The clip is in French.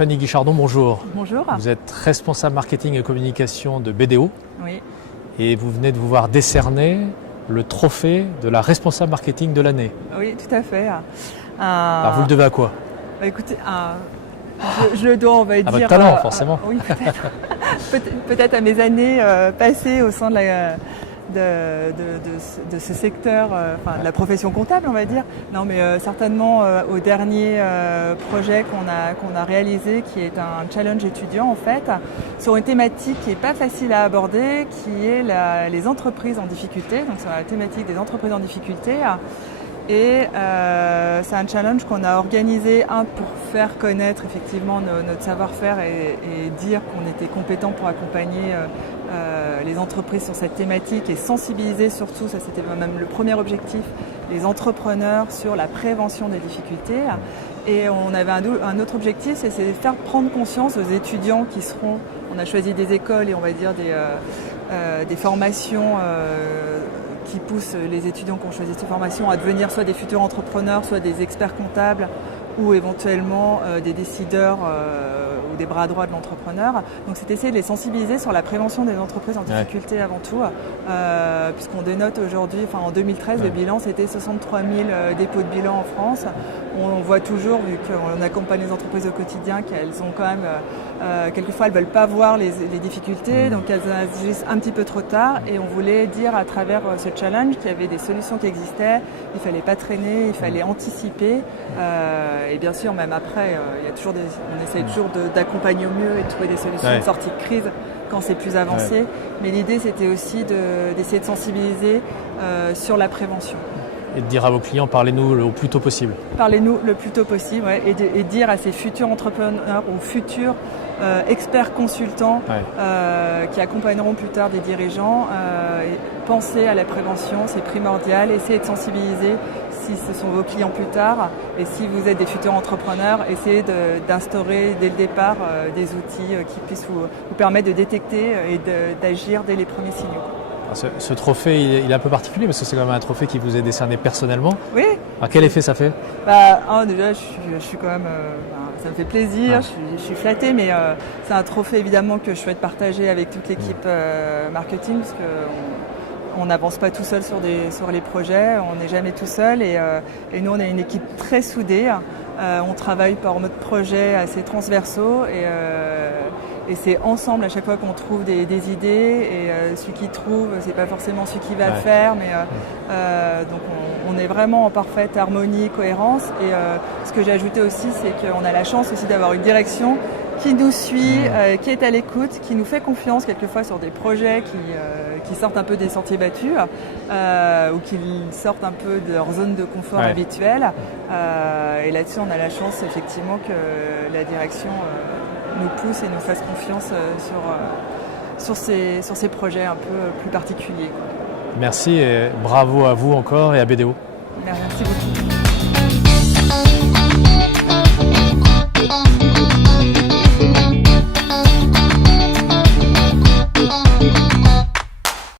Stéphanie Guichardon, bonjour. Bonjour. Vous êtes responsable marketing et communication de BDO. Oui. Et vous venez de vous voir décerner le trophée de la responsable marketing de l'année. Oui, tout à fait. Alors vous le devez à quoi? Écoutez, je le dois, on va dire... À votre talent, forcément. Oui, peut-être à mes années passées au sein de ce secteur, de la profession comptable, on va dire. Non, mais certainement au dernier projet qu'on a réalisé, qui est un challenge étudiant en fait, sur une thématique qui n'est pas facile à aborder, qui est les entreprises en difficulté, donc sur la thématique des entreprises en difficulté. Et c'est un challenge qu'on a organisé, pour faire connaître effectivement notre savoir-faire et dire qu'on était compétent pour accompagner les entreprises sur cette thématique et sensibiliser surtout, ça c'était même le premier objectif, les entrepreneurs sur la prévention des difficultés. Et on avait un autre objectif, c'est de faire prendre conscience aux étudiants qui seront, on a choisi des écoles et on va dire des formations qui poussent les étudiants qui ont choisi cette formation à devenir soit des futurs entrepreneurs, soit des experts comptables ou éventuellement des décideurs ou des bras droits de l'entrepreneur. Donc c'est essayer de les sensibiliser sur la prévention des entreprises en difficulté avant tout, puisqu'on dénote aujourd'hui, en 2013, le bilan c'était 63 000 dépôts de bilan en France. On voit toujours, vu qu'on accompagne les entreprises au quotidien, qu'elles ont quand même, quelquefois elles ne veulent pas voir les difficultés, donc elles agissent un petit peu trop tard, et on voulait dire à travers ce challenge qu'il y avait des solutions qui existaient, il ne fallait pas traîner, il fallait anticiper, et bien sûr même après, il y a toujours on essaie toujours d'accompagner au mieux et de trouver des solutions de sortie de crise quand c'est plus avancé, mais l'idée c'était aussi d'essayer de sensibiliser sur la prévention. Et de dire à vos clients, parlez-nous le plus tôt possible. Parlez-nous le plus tôt possible, et dire à ces futurs entrepreneurs ou futurs experts consultants qui accompagneront plus tard des dirigeants, pensez à la prévention, c'est primordial, essayez de sensibiliser si ce sont vos clients plus tard, et si vous êtes des futurs entrepreneurs, essayez d'instaurer dès le départ des outils qui puissent vous permettre de détecter et d'agir dès les premiers signaux. Ce trophée, il est un peu particulier parce que c'est quand même un trophée qui vous est décerné personnellement. Oui. Alors, quel effet ça fait? Déjà, je suis quand même, ça me fait plaisir, je suis flattée, mais c'est un trophée évidemment que je souhaite partager avec toute l'équipe marketing, parce qu'on n'avance pas tout seul sur les projets, on n'est jamais tout seul, et nous on a une équipe très soudée. On travaille par mode projet assez transversaux, et c'est ensemble à chaque fois qu'on trouve des idées, et celui qui trouve, c'est pas forcément celui qui va le faire, mais donc on est vraiment en parfaite harmonie, cohérence. Et ce que j'ai ajouté aussi, c'est qu'on a la chance aussi d'avoir une direction qui nous suit, qui est à l'écoute, qui nous fait confiance quelquefois sur des projets qui sortent un peu des sentiers battus, ou qui sortent un peu de leur zone de confort habituelle. Et là-dessus, on a la chance effectivement que la direction nous pousse et nous fasse confiance sur ces projets un peu plus particuliers. Merci et bravo à vous encore et à BDO. Merci beaucoup.